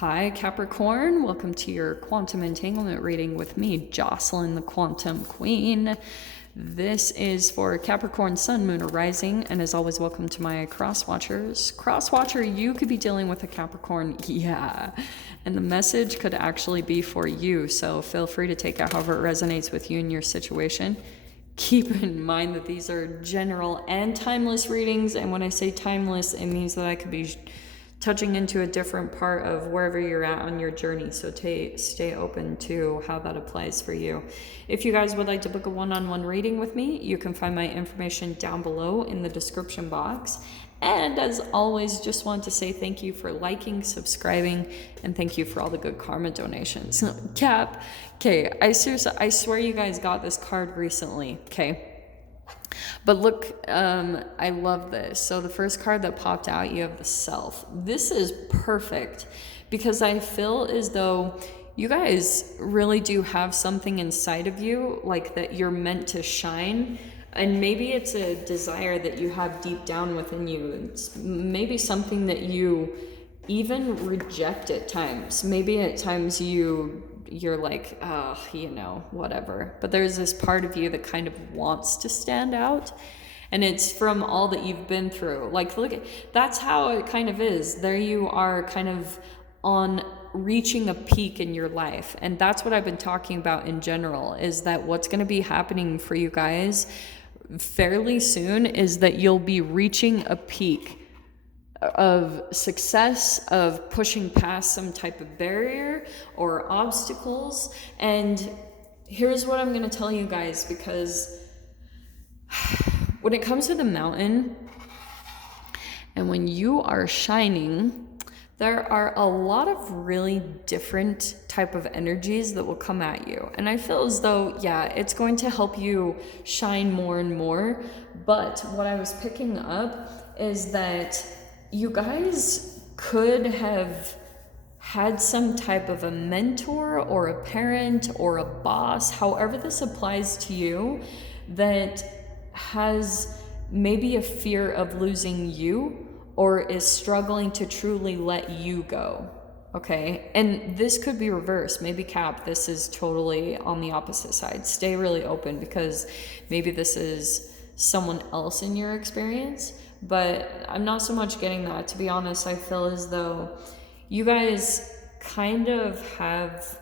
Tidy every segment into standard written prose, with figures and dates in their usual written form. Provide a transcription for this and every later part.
Hi Capricorn, welcome to your quantum entanglement reading with me, Jocelyn the Quantum Queen. This is for Capricorn, Sun, Moon, or Rising, and as always, welcome to my cross watchers. Cross watcher, you could be dealing with a Capricorn, yeah, and the message could actually be for you, so feel free to take it however it resonates with you and your situation. Keep in mind that these are general and timeless readings, and when I say timeless, it means that I could be touching into a different part of wherever you're at on your journey. So stay open to how that applies for you. If you guys would like to book a one-on-one reading with me, you can find my information down below in the description box. And as always, just want to say thank you for liking, subscribing, and thank you for all the good karma donations. Cap, okay, I swear you guys got this card recently, okay? But look, I love this. So the first card that popped out, you have the Self. This is perfect because I feel as though you guys really do have something inside of you, like that you're meant to shine. And maybe it's a desire that you have deep down within you. It's maybe something that you even reject at times. Maybe at times you're like, whatever. But there's this part of you that kind of wants to stand out. And it's from all that you've been through. Like, look, that's how it kind of is. There you are kind of on reaching a peak in your life. And that's what I've been talking about in general, is that what's going to be happening for you guys fairly soon is that you'll be reaching a peak of success, of pushing past some type of barrier or obstacles. And here's what I'm going to tell you guys, because when it comes to the mountain and when you are shining, there are a lot of really different type of energies that will come at you. And I feel as though, yeah, it's going to help you shine more and more. But what I was picking up is that you guys could have had some type of a mentor or a parent or a boss, however this applies to you, that has maybe a fear of losing you or is struggling to truly let you go, okay? And this could be reversed. Maybe Cap, this is totally on the opposite side. Stay really open because maybe this is someone else in your experience, but I'm not so much getting that. To be honest, I feel as though you guys kind of have,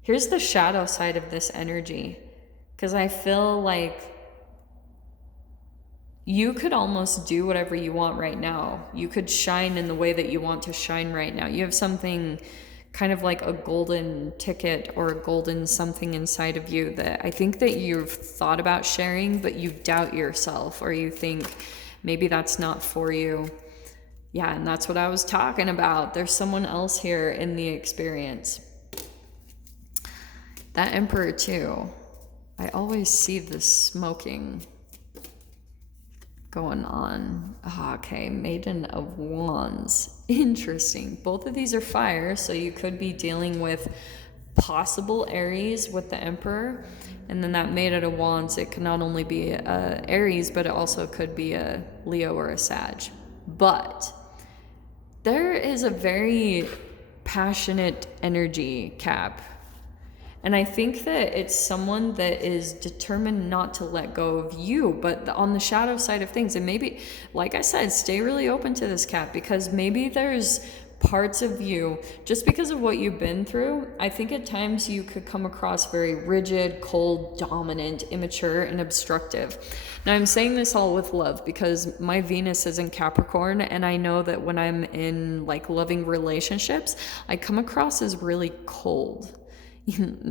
here's the shadow side of this energy, because I feel like you could almost do whatever you want right now. You could shine in the way that you want to shine right now. You have something kind of like a golden ticket or a golden something inside of you that I think that you've thought about sharing, but you doubt yourself, or you think maybe that's not for you. Yeah, and that's what I was talking about. There's someone else here in the experience. That Emperor too. I always see the smoking going on. Okay, Maiden of Wands. Interesting. Both of these are fire, so you could be dealing with possible Aries with the Emperor. And then that Maiden of Wands, it could not only be Aries, but it also could be a Leo or a Sag. But there is a very passionate energy, Cap. And I think that it's someone that is determined not to let go of you, but on the shadow side of things. And maybe, like I said, stay really open to this, Cap, because maybe there's parts of you, just because of what you've been through, I think at times you could come across very rigid, cold, dominant, immature, and obstructive. Now, I'm saying this all with love because my Venus is in Capricorn, and I know that when I'm in like loving relationships, I come across as really cold.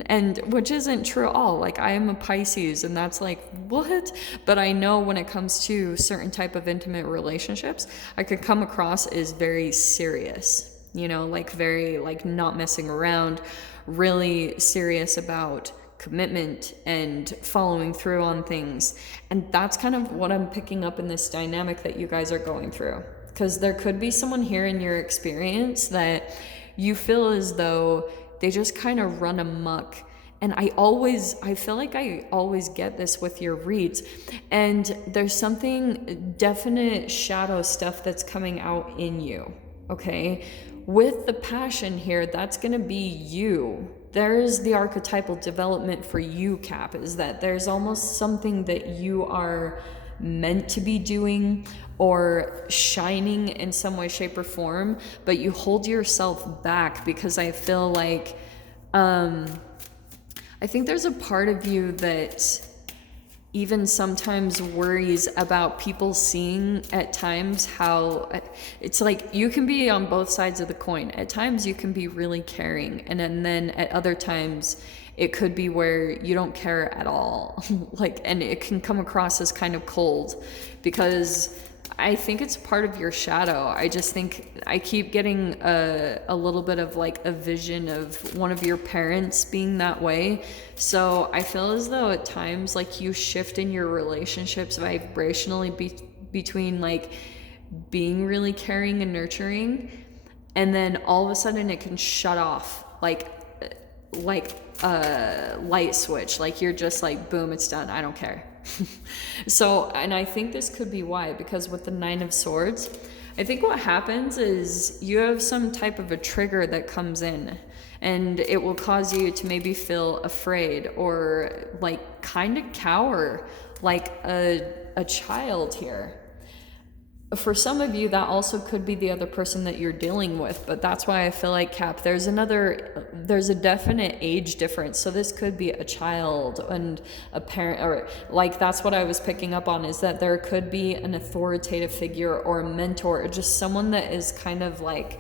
And which isn't true at all. Like, I am a Pisces, and that's like, what? But I know when it comes to certain type of intimate relationships, I could come across as very serious, like very like not messing around, really serious about commitment and following through on things. And that's kind of what I'm picking up in this dynamic that you guys are going through, because there could be someone here in your experience that you feel as though they just kind of run amok. And I feel like I always get this with your reads. And there's something definite shadow stuff that's coming out in you, okay? with the passion here, that's going to be you. There's the archetypal development for you, Cap, is that there's almost something that you are meant to be doing or shining in some way, shape, or form, but you hold yourself back because I feel like, I think there's a part of you that even sometimes worries about people seeing at times how it's like you can be on both sides of the coin. At times you can be really caring, and then at other times it could be where you don't care at all. Like, and it can come across as kind of cold, because I think it's part of your shadow. I just think I keep getting a little bit of like a vision of one of your parents being that way. So I feel as though at times like you shift in your relationships vibrationally between like being really caring and nurturing, and then all of a sudden it can shut off like a light switch. Like you're just like, boom, it's done, I don't care. So, and I think this could be why, because with the 9 of Swords, I think what happens is you have some type of a trigger that comes in, and it will cause you to maybe feel afraid or like kind of cower like a child here. For some of you, that also could be the other person that you're dealing with, but that's why I feel like, Cap, there's a definite age difference. So this could be a child and a parent, or like that's what I was picking up on, is that there could be an authoritative figure or a mentor, or just someone that is kind of like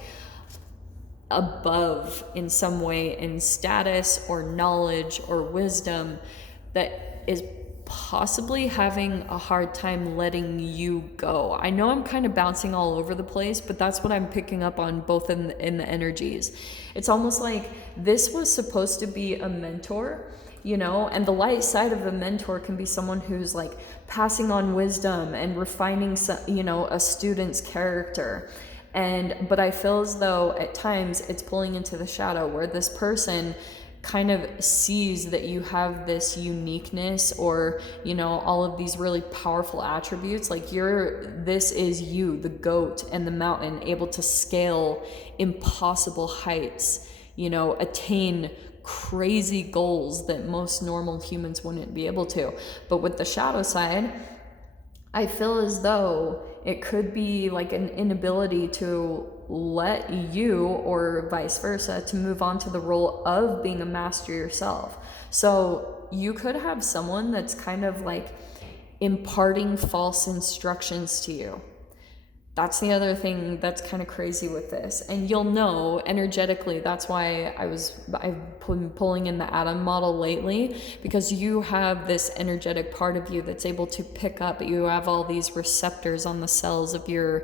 above in some way in status or knowledge or wisdom, that is possibly having a hard time letting you go. I know I'm kind of bouncing all over the place, but that's what I'm picking up on both in the energies. It's almost like this was supposed to be a mentor, you know, and the light side of a mentor can be someone who's like passing on wisdom and refining some, you know, a student's character. But I feel as though at times it's pulling into the shadow where this person kind of sees that you have this uniqueness, or, you know, all of these really powerful attributes. Like this is you, the goat and the mountain, able to scale impossible heights, you know, attain crazy goals that most normal humans wouldn't be able to. But with the shadow side, I feel as though it could be like an inability to let you, or vice versa, to move on to the role of being a master yourself. So you could have someone that's kind of like imparting false instructions to you. That's the other thing that's kind of crazy with this. And you'll know energetically, that's why I've been pulling in the atom model lately, because you have this energetic part of you that's able to pick up. You have all these receptors on the cells of your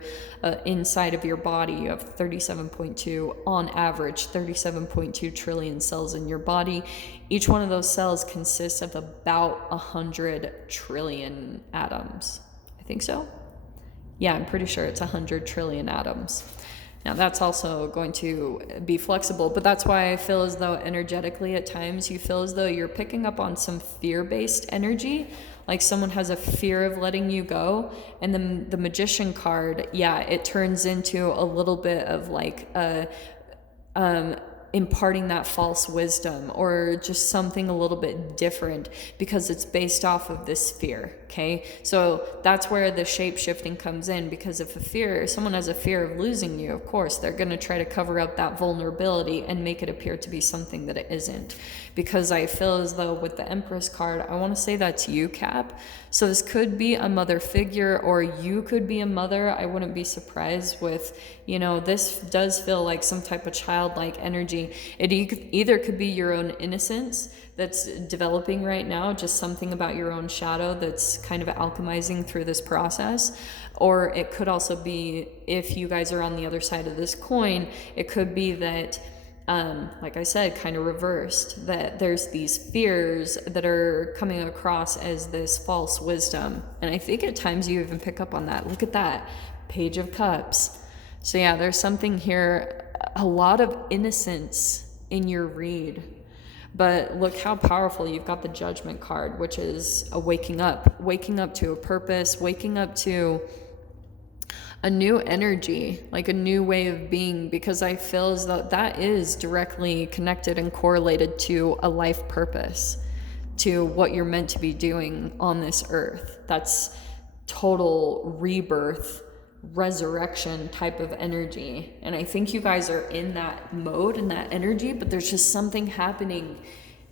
inside of your body. You have 37.2, on average, 37.2 trillion cells in your body. Each one of those cells consists of about 100 trillion atoms. I think so. Yeah, I'm pretty sure it's 100 trillion atoms. Now that's also going to be flexible, but that's why I feel as though energetically at times you feel as though you're picking up on some fear-based energy, like someone has a fear of letting you go. And then the Magician card, yeah, it turns into a little bit of like imparting that false wisdom, or just something a little bit different, because it's based off of this fear. Okay, so that's where the shape shifting comes in, because if someone has a fear of losing you, of course they're going to try to cover up that vulnerability and make it appear to be something that it isn't. Because I feel as though with the Empress card, I want to say that's you, Cap. So this could be a mother figure, or you could be a mother. I wouldn't be surprised with, you know, this does feel like some type of childlike energy. It either could be your own innocence that's developing right now, just something about your own shadow that's kind of alchemizing through this process. Or it could also be, if you guys are on the other side of this coin, it could be that, like I said, kind of reversed, that there's these fears that are coming across as this false wisdom. And I think at times you even pick up on that. Look at that, Page of Cups. So yeah, there's something here, a lot of innocence in your read. But look how powerful. You've got the Judgment card, which is a waking up to a purpose, waking up to a new energy, like a new way of being, because I feel as though that is directly connected and correlated to a life purpose, to what you're meant to be doing on this earth. That's total rebirth, resurrection type of energy. And I think you guys are in that mode and that energy, but there's just something happening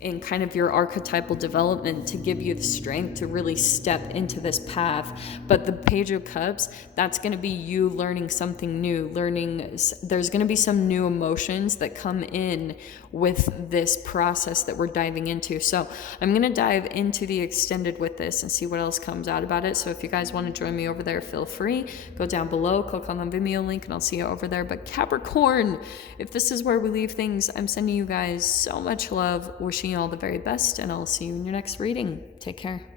in kind of your archetypal development to give you the strength to really step into this path. But the Page of Cups, that's going to be you learning something new, there's going to be some new emotions that come in with this process that we're diving into. So I'm going to dive into the extended with this and see what else comes out about it. So if you guys want to join me over there, feel free. Go down below, click on the Vimeo link, and I'll see you over there. But Capricorn, if this is where we leave things, I'm sending you guys so much love, wishing you all the very best, and I'll see you in your next reading. Take care.